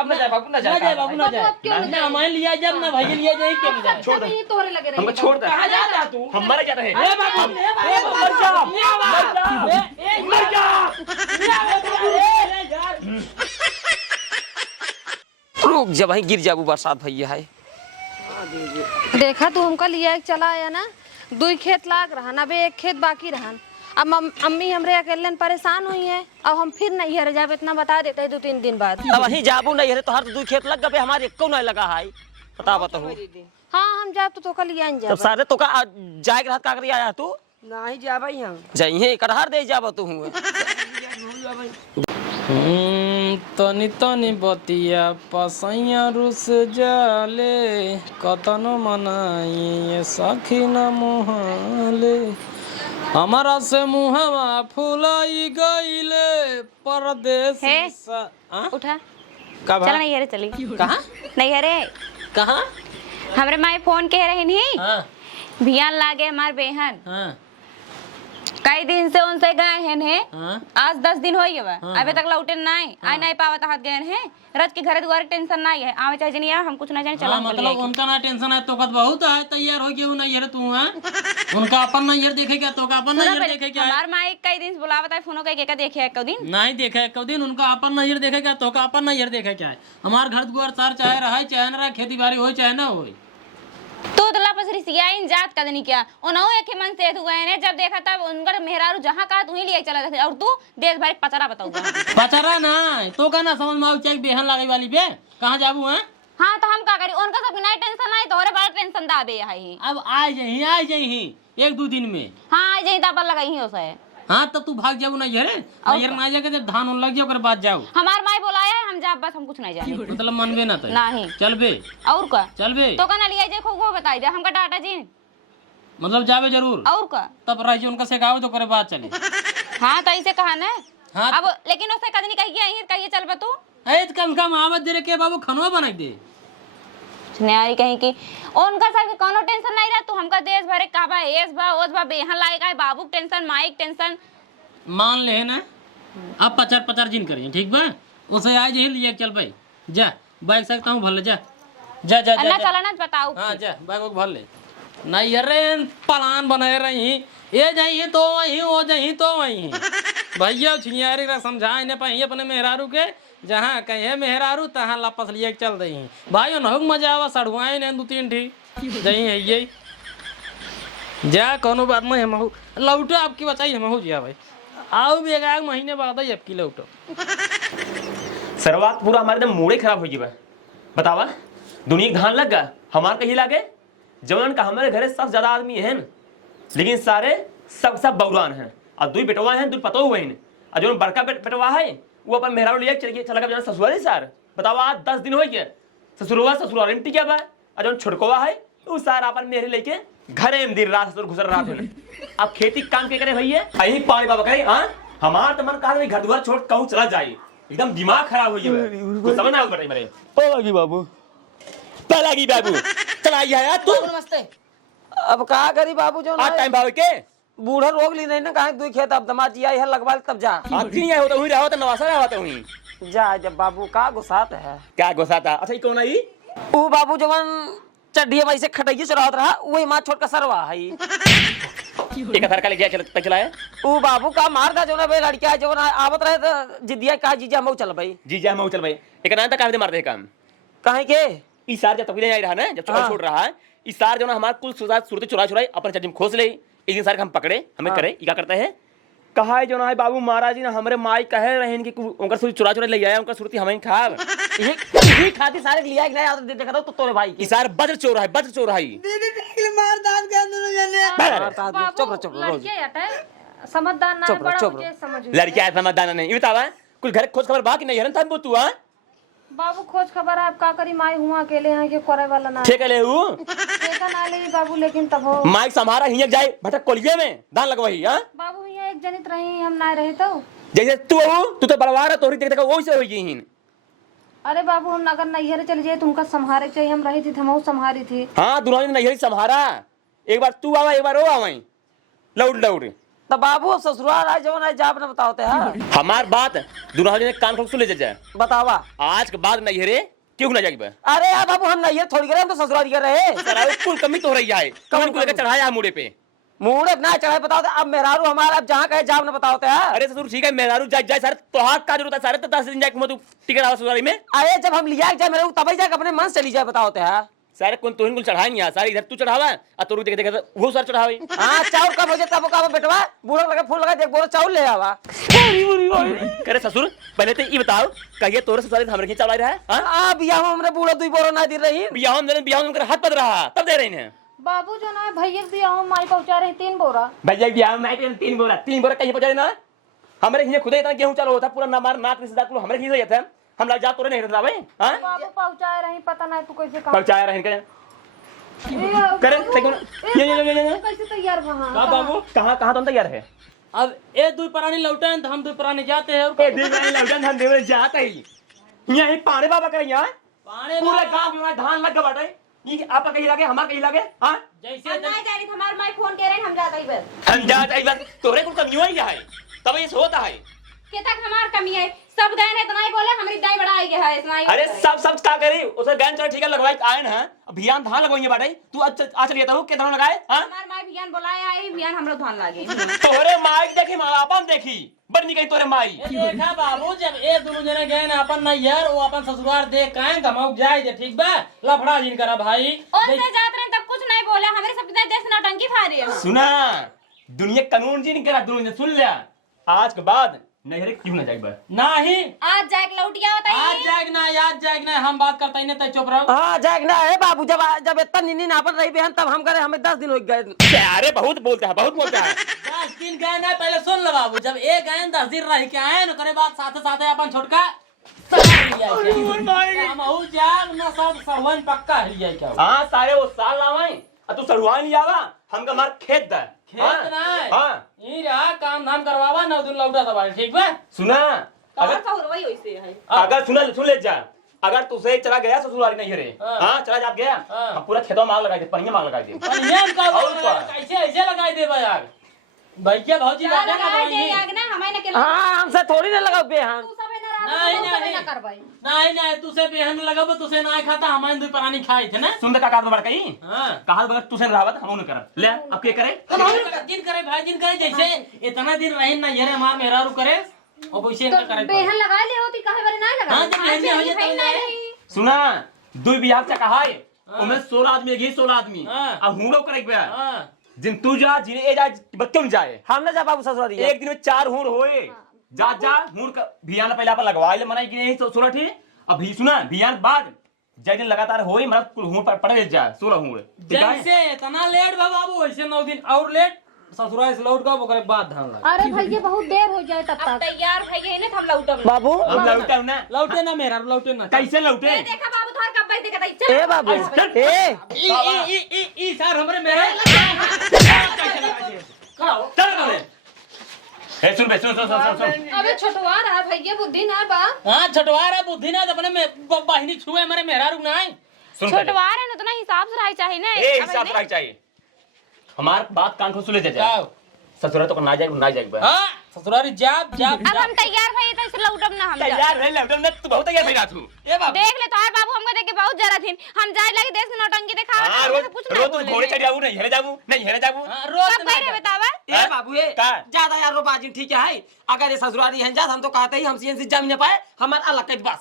अब ना जाए बाबू, ना जाए बाबू, ना जाए ना हमें लिया जब ना भाई लिया जाए, क्यों ना जाए? छोड़ दे, तोरे लगे हमको छोड़ दे। कहाँ जा रहा तू? हम मर जाते हैं। ए बाबू, मर जा, मर जा। रुक जा भाई, गिर जाबू बरसात भैया है। देखा तू हमका लिया एक चला आया ना, 2 खेत लाग रहा ना, बे 1 खेत बाकी रहन। अब अम्मी हमरे अकेले परेशान हुई है, अब हम फिर नहीं हर जाब, इतना बता देते हैं 2-3 दिन बाद। अब वहीं जाबू नहीं है तो हर 2 खेत लग गए, हमारे एको नहीं लगा है। बता बताओ। हाँ हम जाब तो का लिया तब सारे तो का जाए रात का करी आया तू? नहीं जा भाई हम। जाइए कटहर दे जाब तू हुए। तनी तनी बतिया पसैया रुस जाले, कतनो मनाई सखी न मुहाले, हमारा से मुहवा फुलाई गईले परदेश। उठा का चला नहीं हरे चली। कहाँ नहीं हरे कहाँ? हमरे माए फोन कह रहे नहीं हाँ भियान लागे हमार बेहन हाँ कई दिन से उनसे गए हैं हाँ आज 10 दिन हो गए हाँ, अभी तक लौटे नहीं आए नहीं पावत हाथ गए हैं रज के घरे दुआरे टेंशन नहीं है आवे चाहे जनिया हम कुछ ना जाने चला हाँ, मतलब उनका ना टेंशन है तो बहुत है तैयार हो गया नहीं है तू है उनका अपन नहीं है देखे क्या तो का अपन नहीं है देखे क्या हमार माई कई दिन से बुलावत है फोनो के देखे एक दिन नहीं देखे एक दिन उनका अपन नहीं देखे क्या तो का अपन नहीं देखे क्या है हमार घर दुआर सार चाहे रहा चाहे ना खेती बाड़ी हो चाहे ना हो तो दला पसरी सियाइन जात का नहीं क्या उन्हों एक मन से हुए ने जब देखा तब उनका मेहरारू जहां कहा तू ही लिए चला था और तू देश भर पचरा बताऊंगा पचरा ना तो का ना समझ में आउ चेक बेहन लागे वाली बे कहां जाबू हैं हां तो हम का करी उनका सब नहीं टेंशन नहीं तोरे बड़ा टेंशन दाबे है अब आ जाही 1-2 दिन में हां आ जाई दाबल लगाई ही ओसे हाँ तब तू भाग जाऊ नहीं रे नैयर ना जाके जब धान उन लग जाओ कर बाद जाओ हमार माई बुलाया है हम जा बस हम कुछ नहीं जाने मतलब मनबे ना तय नहीं चल बे और का चल बे तो का ना लिया जाए खूब बताई दे हमका टाटा जी मतलब जावे जरूर और का तब रह उनका सिखाओ तो करे बात चले हां तो ऐसे कहा ना हाँ अब लेकिन उससे कदनी कहिए चल बा तू ए कम कम आवत दे रे के बाबू खनवा बनाई दे न्यारी कहीं की उनका सब कोनो टेंशन नहीं रहा तू हमका देश भरे काबा एस बा ओस बा बेहन लाएगा है बाबू टेंशन माइक टेंशन मान ले ना अब पचार जिन करिए ठीक बा उसे आज ही लिए चल भाई जा बाइक सकता हूँ भले जा जा जा अन्ना चला ना बताओ हाँ जा बाइक भर ले नहीं अरे प्लान बनाए रही ये जाइए तो वहीं वो जाइए तो वहीं भैया छिनियारी का समझाए न पाई अपने मेहरारू के जहाँ कहे मेहरारू तहाँ लापस लिए चल रही भाई नहुक मजा आवा सड़ुआए न 2-3 ठी जही है ये जा कोनो बात नहीं हम लौटो आपकी बताइए हम हो जिया भाई आओ भी 1 महीने बाद ही आपकी लौटो शुरुआत पूरा हमारे एकदम मूड खराब हो गया बतावा दुनिया धान लग गया हमार कहीं लागे जवान का हमारे घरे सबसे ज्यादा आदमी है लेकिन सारे सब बौरान हैं और 2 बेटवा हैं 2 पतो हुए हैं और जो बड़का बेटवा है वो अपन मेहरारू लिए चला गया ससुराल सर बतावा आज 10 दिन हो गया ससुराल इंटी क्या बा और जो छोटकवा है वो सारा अपन मेरे लेके घरे में दिन रात ससुर घुसर रहा है अब खेती काम के करे भैया यही पानी बाबा करे हाँ हमारा तो मन कहा घर द्वार छोड़ कहूँ चला जाए एकदम दिमाग खराब हो गया समझ ना बताइए मेरे पलागी बाबू चला यार तू नमस्ते। अब कहा करी बाबू जो आज टाइम भाव के बूढ़ा रोग ली नहीं ना कहा 2 खेत अब दमा जिया है लगवा तब जा आती नहीं होता हुई रहा होता नवासा रहा होता हुई जा जब बाबू का गुस्सात है क्या गुस्सा अच्छा कौन आई वो बाबू जवन चढ़िए वैसे खटैया चढ़ावत रहा वही माँ छोड़ का सरवा है एक थर का ले गया चलाए वो बाबू का मार दा जो ना बे लड़किया जो ना आवत रहे तो जिदिया का जीजा मऊ चल भाई जी जा मैं चल भाई एक ना तक मारते हैं काम कहे के इस सार जब तक नहीं रहा ना जब छोड़ रहा है इस सार जो ना हमारे कुल सूरत चुराई अपन चर्च में खोस ले एक दिन सार हम पकड़े हमें करे क्या करते हैं कहा है जो ना है बाबू महाराज जी ना हमारे माई कहे रहे कि उनका सूरत चुरा ले आया उनका सूरती हमें खाब यही खाती सारे लिया कि नहीं देखा तो तोरे भाई इस सार बद्र चोर है मार दाद के अंदर जाने चुप लड़कियां हटे समझदार ना है बड़ा मुझे समझ लड़कियां है समझदार नहीं बतावा कुछ घर खोज खबर बाकी नहीं है ना तू हां बाबू खोज खबर आप का करी माई हुआ अकेले यहाँ के करे वाला ना ठीक है ले हूं देखा ना ले बाबू लेकिन तब हो माइक संभारा हियक जाए भटक कोलिए में दान लगवाई हां बाबू यहाँ एक जनित रही हम ना रहे तो जैसे तू तो बलवार है तोरी देख देख वही से होई हिन अरे बाबू हम अगर नैहर चल जाए तुमका संभारे चाहिए हम रही थी हम संभारी थी हां दुल्हन ने नहीं संभारा एक बार तू आवा एक बार वो आवाई लौट तो बाबू ससुराल आए जवन आए जाब न बताओते हैं हमार बात दोनों जने कान खोल सुन ले जा। बतावा। आज के बाद नहीं रे क्यों ना जाएगी अरे यार बाबू हम नहीं है थोड़ी करे हम तो ससुराल कर रहे सरावे कुल कमी तो हो रही है कौन को लेकर चढ़ाया मुड़े पे मुड़े ना चढ़ाए बताओ अब मेहरारू हमारा अब जहाँ कहे जाब न बताओते हैं। अरे ससुर ठीक है मेहरारू जाए जाए सारे तोहार का जरूरत है सारे तो 10 दिन जाए तू टिकट आवा ससुराली में अरे जब हम लिया जाए मेरे तभी जाके अपने मन से चली जाए बताओते हैं। सारे कौन तोहिन को चढ़ाई नहीं सारे इधर तू चढ़ावा और तोरू देख देख वो सर चढ़ावे हाँ चाउर कब हो जाए तब कब बेटवा बूढ़ा लगे फूल लगा देख बोलो चाउर ले आवा। करे ससुर पहले तो ये बताओ कहिए तोरे ससुराली हमरे के चढ़ाई रहा है हां अब यहाँ हमरे बूढ़ा दुई बोरो ना दे रही बियाह में हाथ पद रहा तब दे रही है बाबू जो ना भैया भी आओ माई पहुंचा रहे 3 बोरा। भैया बियाह में आए 3 बोरा कहीं पहुंचा ना हमरे हिया खुदे इतना गेहूं चालू होता पूरा ना मार नाक रिश्तेदार को हमरे हिया जाते हम लग जा तोरे नहीं रहता भाई हां बाबू पहुंचा रहे पता नहीं तू कैसे काम पहुंचाया रहे करे ये कैसे तैयार वहां का बाबू कहां तुम तैयार है अब ए दुई प्राणी लौटे तो हम दुई प्राणी जाते हैं और ए दिन में लौटन हम देवे जाता ही यहीं पारे बाबा करे यहां पानी पूरे गांव में धान लग गया बाटे ये आपका कहीं लगे हमार कहीं लगे हां जैसे नहीं जा रही हमार माई फोन कह रहे हैं हम जाता ही बस हम जात आई बात तोरे को कमियो ही है तब ये होता है के तक हमार कमी है सब गए ने इतना ही बोले हमारी दाई बढ़ाई गया है इतना ही अरे सब क्या करी उसे गैन चढ़ ठीक है लगवाई आए ना अभियान धान लगवाइए बाटे तू आज चलिए तो कितना लगाए हां हमार माई बियान बोलाए आई बियान हमरो धान लागे तोरे माई देखी मां अपन देखी बनी कहीं तोरे माई ए देखा बाबू जब ए दोनों जने गए ना अपन नैयर वो अपन ससुराल देख काहे गमाऊ जाए जे ठीक बा लफड़ा जिन करा भाई और से जात रहे तब कुछ नहीं बोले हमारे सब देश नौटंकी फा रही है सुना दुनिया कानून जी नहीं करा दुनिया सुन लिया आज के बाद नहीं रे क्यों ना जाएगा नहीं आज जाके लौटिया होता आज जाग ना याद जाग ना हम बात करते नहीं तय चुप रहो हाँ जाग ना है बाबू जब इतना निन्नी नापन रही बहन तब हम करे हमें 10 दिन हो गए। अरे बहुत बोलता है 10 दिन गए ना पहले सुन लो बाबू जब एक गए 10 दिन रह के आए न करे बात साथे साथे अपन छोटका हम हो जाग ना सब सरवन पक्का है ये क्या हाँ सारे वो साल लावाई तू सरुआ नहीं आवा हमका मार खेत दा खेत ना हाँ ई रहा काम धाम करवावा 9 दिन लौटा दबा ठीक बा सुना अगर का वही वैसे है अगर सुन ले जा अगर तुझे चला गया ससुराल नहीं रे हाँ चला जा गया हम पूरा खेतों में आग लगा दे पनिया में आग लगा दे नियम का कैसे ऐसे लगाई दे यार भैया भौजी बात ना लगाए दे करवाइए आग ना हमें ना के हाँ हमसे थोड़ी ना लगाओ बेहन तू सब ना नहीं ना करवाई नहीं तुसे बेहन लगब तुसे ना खाता हमारे दुई प्राणी खाए थे ना सुन का काट बड़ कहीं हां कहा बगैर तुझे रहवत हम न कर ले अब के करे जिन करे भाई जिन करे जैसे इतना दिन रही ना ये हमार मेहरारू करे और वैसे इनका करे बेहन लगा ले होती काहे बारे नहीं लगा हां जब बेहन हो जाए तब सुना दुई बियाह से कहा है उनमें 16 आदमी है 16 आदमी हाँ। अब हुड़ो करे बे हां जिन तू जा जिने ए जा क्यों जाए हम ना जा बाबू ससुराल एक दिन में 4 हुड़ होए जा हुड़ का बियान पहले अपन लगवा ले मनाई कि नहीं 16 थी अभी सुना बियान बाद जय दिन लगातार होए मतलब कुल हुड़ पर पड़ जा 16 हुड़ जैसे इतना लेट बा बाबू वैसे 9 दिन और लेट ससुराल से लौट का ओकरे बाद धान लगा अरे भैया बहुत देर हो जाए तब अब तक तैयार भई ने हम लौटब बाबू हम लौटा ना लौटे ना मेहरारू लौटे ना कैसे लौटे ए देखा बाबू थोर कब भाई देखा चल ए बाबू ए ई सर हमरे मेरा चल ए सुन बे सुन अबे छोटवा रहा भैया बुद्धि ना बा हां छटवा रहा बुद्धि ना अपने में बहिनी छुए हमारे मेहरारू ना सुन छोटवा रहे न उतना हिसाब से रही चाहिए ना ए हिसाब से रख चाहिए हमार बात कान खोल सुन ले जा ससुराल तो ना जाए हां ससुरारी जाब अब हम तैयार भई तो इसे लौटब ना हम जा तैयार रह लौटम ना तू बहुत तैयार भई रातू ए बाबू देख ले तोहार बाबू हमको देख के बहुत जरा थीन हम जाए लगे देश में नौटंकी दिखावा हां तो रोज कुछ नहीं रोज तू घोड़े चढ़ जाऊ नहीं हेरे जाबू रोज कब कह रहे बतावा ए बाबू ए का? ज्यादा यार रो बाजी ठीक है अगर ये ससुराली हैं जात हम तो कहते ही हम सीएनसी जम नहीं पाए हमार अलग के बात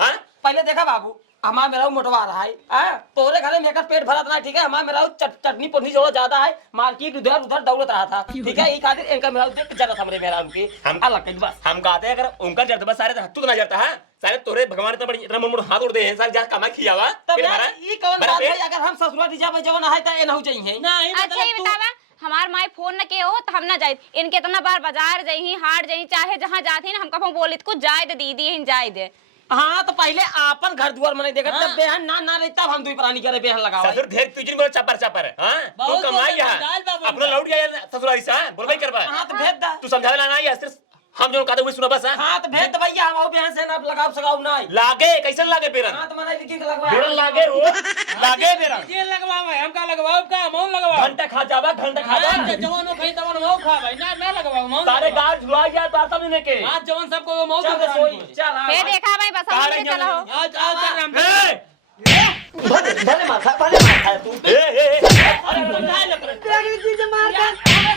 हां पहले देखा बाबू हमारा मेरा मोटवा रहा है तोरे घरे में पेट भरा था ठीक है हमारा मेरा चटनी पुटनी जोड़ा ज्यादा है मार्केट उधर उधर दौड़त रहा था ठीक है ये खातिर इनका मेरा देख जरा था मेरे मेरा उनकी हम अलग के बस हम कहते हैं अगर उनका जरता बस सारे तू तो ना जरता है सारे तोरे भगवान इतना बड़ी इतना मुड़ हाथ उड़ दे हैं सारे जा कमा खियावा तब यार ये कौन बात है अगर हम ससुराल रिजर्व जवन है त ए न हो चाहिए नहीं अच्छा ये बतावा हमार माई फोन न के हो तो हम ना जाए इनके इतना बार बाजार जाई हाट जाई चाहे जहां जाती ना हम कहो बोलित कुछ जाए दे दीदी इन जाए दे हाँ तो पहले आपन घर दुआर मने देखत तब बेहन ना रही तब हम दुई प्राणी करे बेहन लगाओ ससुर ढेर तुझिन को चपर हां तू बहुत कमाई बोलते है हैं, बाबू। अपना लौट गया ससुराल से बोल भाई करबा हाँ तो भेज दा तू समझावे ना नहीं सिर्फ हम जो कहते हुए सुना बस। हाँ तो भेज भैया हम आओ बहन से ना लगाओ सगाओ ना लागे कैसे लागे पेरन? हाँ तो मना की लगवा पेरन लागे हो, लागे पेरन। ये लगवाओ हम का लगवाओ का मौन लगवाओ घंटा खा जावा, घंटा खा जा। जवानो कहीं तवन मौ खा भाई ना लगवाओ मौन सारे गाज झुला गया पाता में लेके। आज जवान सबको मौ चल सोई चल हे देखा भाई बस हम मेरे चला हो आज राम भले मार खा तू अरे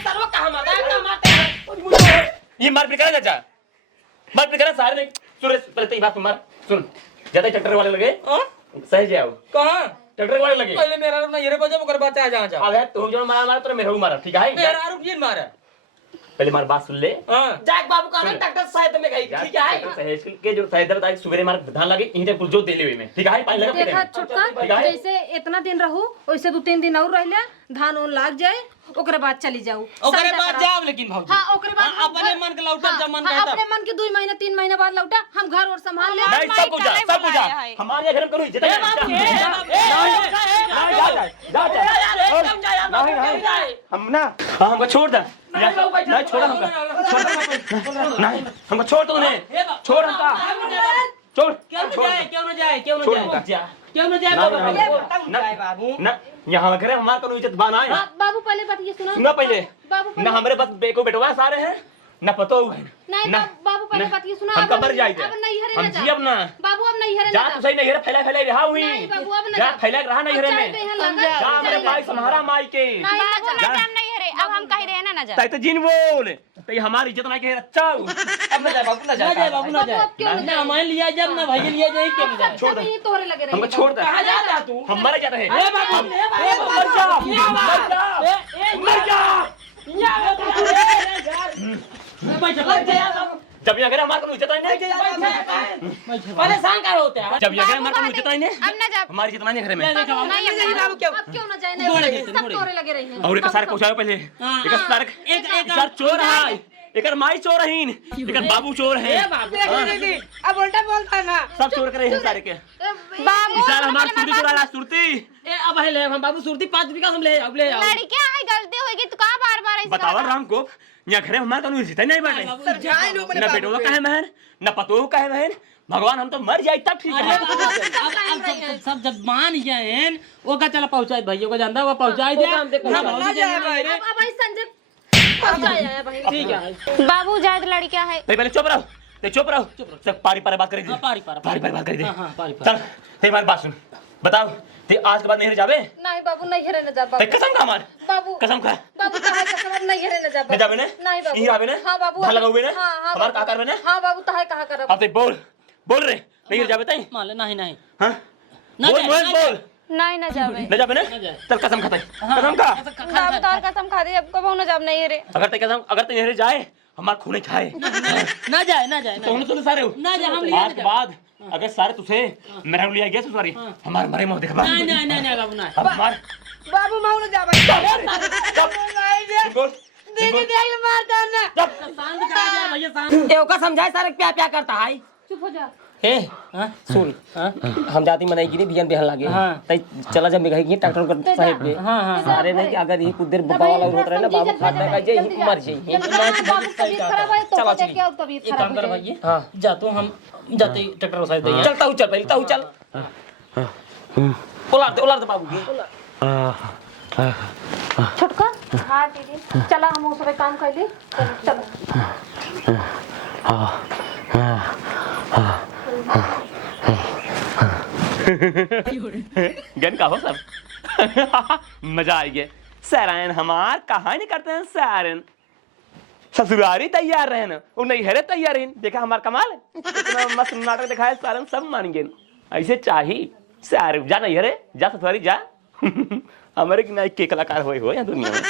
सर्व कहां मारता ये मार पीट करा चाचा, मार पीट करा सारे ने। सुन पहले तो ये बात मार सुन, ज्यादा ट्रैक्टर वाले लगे सही जाओ। कहां ट्रैक्टर वाले लगे पहले मेरा रुपना ये बजे ओकर बाद आ जा अब है तुम जो मारा तो मेरा मारा ठीक है। मेरा रुपये मारा पहले मार बात सुन ले। हां जाक बाबू का ना ट्रैक्टर साइड में गई ठीक है। सहेज के जो सहेज दर सुबह मार धान लगे इनके कुल जो देले हुए में ठीक है। पानी लगा के देखा दे। छोटका जैसे इतना दिन रहू वैसे 2-3 दिन और रह ले धान उन लाग जाए ओकरे बाद चली जाऊ ओकरे बाद जाओ लेकिन भौजी हाँ ओकरे बाद अपने मन के लौटा जब मन हाँ, कहता अपने मन के 2 महीने 3 महीने बाद लौटा हम घर और संभाल ले नहीं सब कुछ सब कुछ हमारे घर में करो इज्जत हम ना हमको छोड़ दे नहीं छोड़ हमको नहीं हमको छोड़ तो नहीं छोड़ हमका छोड़ क्यों न जाए बाबू ना यहाँ घर हमारे को इज्जत बना है। बाबू पहले बात ये सुनो सुना पहले बाबू ना हमारे बस बेको बेटवा सारे हैं ना पतो है नहीं बाबू पहले बात ये सुनो हमका मर जाए अब नहीं हरे हम ना जी अब ना बाबू अब नहीं हरे जा तू सही नहीं हरे फैला फैला रहा हुई नहीं बाबू अब जा फैला रहा नहीं हरे में जा हमारे भाई तुम्हारा माई के बाबू ना जाम नहीं हरे अब हम कहीं रहना ना जा ताई तो जिन बोल तो हमारी इज्जत ना के अच्छा अब ना जाए बाबू ना जाए बाबू ना जाए ना हमारे लिया जब ना भाई लिया जाए क्यों जाए छोड़ दे तोरे लगे रहे हमको छोड़ दे कहां जा तू हम मर जाते हैं मर जा जब यहाँ घर हमारे को इज्जत आई नहीं परेशान कर होते हैं जब यहाँ घर हमारे को इज्जत आई नहीं अब ना जा हमारी इज्जत नहीं घर में बाबू क्यों ना जाए नहीं सब तोरे लगे रही हैं और एक सारे पहुंचाओ पहले एक सारे एक सर चोर है एक माई चोर है एक बाबू चोर है अब उल्टा बोलता है ना सब चोर करे हैं सारे के बाबू सर हमारी सुरती चोरा सुरती ए अब है ले हम बाबू सुरती 5 बीघा हम ले अब ले आओ लड़कियां है गलती होगी तो कहां बार-बार ऐसे बतावा राम को यहाँ घरे हमारे कानून इज्जत नहीं बाटे न बेटो का है बहन न पतो का है बहन भगवान हम तो मर जाए तब ठीक है। अब सब जब मान गए वो का चला पहुंचाए भैया को जानता वो पहुंचाई दे अब भाई संजय पहुंचाया भाई ठीक है बाबू जायद लड़कियां है पहले चुप रहो चुप रहो सब पारी पारी बात कर दे पारी बात कर दे चल हमारी बात सुन बताओ ते आज के बाद नहीं जावे नहीं बाबू नहीं हरे न जा बाबू कसम का मार बाबू कसम खा बाबू कहा कसम अब नहीं हरे न जा नहीं जावे ने नहीं बाबू यही आवे ने हां बाबू धान लगावे ने हां हमार का करवे ने हां बाबू तहाय कहा करब अब ते बोल रे नहीं जावे तई मान ले नहीं हां बोल नहीं ना जावे ले जावे ने चल कसम खाता कसम का बाबू तो और कसम खा दे अब कब ना जाब नहीं रे अगर ते कसम अगर ते नहीं जाए हमार खून खाए ना जाए तो सारे ना जा हम आज के बाद अगर सारे तुझे मेरा लिया गया सॉरी हमारे मरे मुंह देखा नहीं बाबू ना अब हमार बाबू माऊ जा भाई बोल दीदी देख मार देना शांत करा जा भैया शांत ए ओका समझाए सारे क्या क्या करता है चुप हो जा ए सुन हम जाती मनाई गिरी बिजन बेहन लागे तई चला जब मेघाई की ट्रैक्टर कर साहेब के सारे नहीं कि अगर ये कुछ देर बाबा वाला रोट रहे ना बाबू खाता का जे ही मर जाई बाबू तबीयत खराब है तो चलो देख के आओ तबीयत एक काम खराब कर हो भैया हां जा तो हम जाते ट्रैक्टर उसाई दे चलता हूं चल पहले ताऊ चल उलार दे बाबू के छोटका हां दीदी चला हम उसरे काम कर ली चलो गन का हो सब मजा आई गया सरायन हमार कहानी करते हैं सरायन ससुरारी तैयार रहे ना वो नहीं हरे तैयार रहे देखा हमार कमाल इतना मस्त नाटक दिखाया सारन सब मान गए ऐसे चाहिए सारे जा नहीं हरे जा ससुरारी जा हमारे की ना के कलाकार हुए हो या दुनिया में